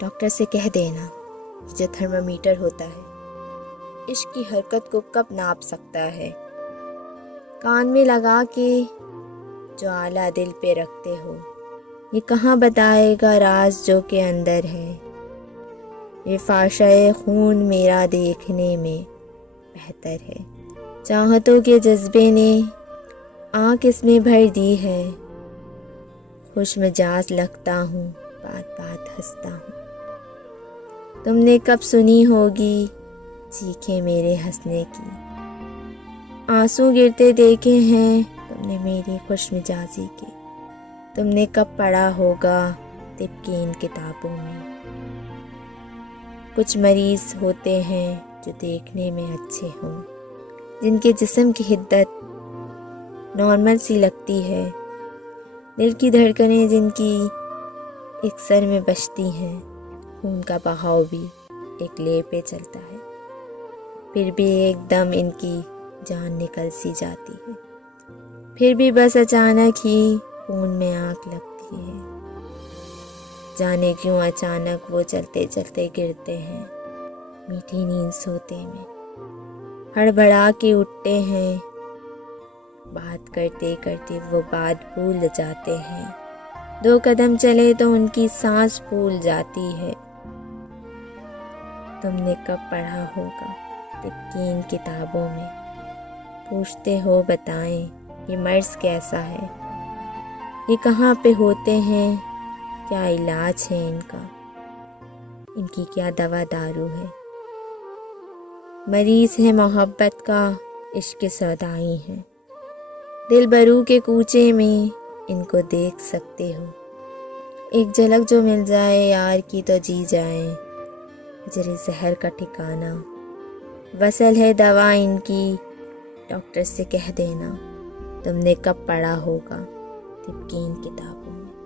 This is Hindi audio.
डॉक्टर से कह देना कि जो थर्मामीटर होता है इश्क की हरकत को कब नाप सकता है। कान में लगा के जो आला दिल पे रखते हो, ये कहाँ बताएगा राज जो के अंदर है। ये फाशाए खून मेरा देखने में बेहतर है। चाहतों के जज्बे ने आँख इसमें भर दी है। खुश मिजाज लगता हूँ, बात बात हंसता हूँ। तुमने कब सुनी होगी चीखें मेरे हंसने की। आंसू गिरते देखे हैं तुमने मेरी खुश मिजाजी के। तुमने कब पढ़ा होगा तिब्बकी इन किताबों में। कुछ मरीज होते हैं जो देखने में अच्छे हों, जिनके जिस्म की हिद्दत नॉर्मल सी लगती है, दिल की धड़कनें जिनकी एक सर में बजती हैं, खून का बहाव भी एक ले पे चलता है, फिर भी एकदम इनकी जान निकल सी जाती है। फिर भी बस अचानक ही खून में आग लगती है। जाने क्यों अचानक वो चलते चलते गिरते हैं, मीठी नींद सोते में हड़बड़ा के उठते हैं। बात करते करते वो बात भूल जाते हैं। 2 कदम चले तो उनकी सांस फूल जाती है। तुमने कब पढ़ा होगा तिब्बकी इन किताबों में। पूछते हो बताएं ये मर्ज कैसा है, ये कहाँ पे होते हैं, क्या इलाज है इनका, इनकी क्या दवा दारू है। मरीज है मोहब्बत का, इश्क सौदाई है। दिल बरू के कूचे में इनको देख सकते हो। एक झलक जो मिल जाए यार की तो जी जाए। जरे जहर का ठिकाना वसल है दवा इनकी। डॉक्टर से कह देना तुमने कब पढ़ा होगा तिब्बकी इन किताबों में।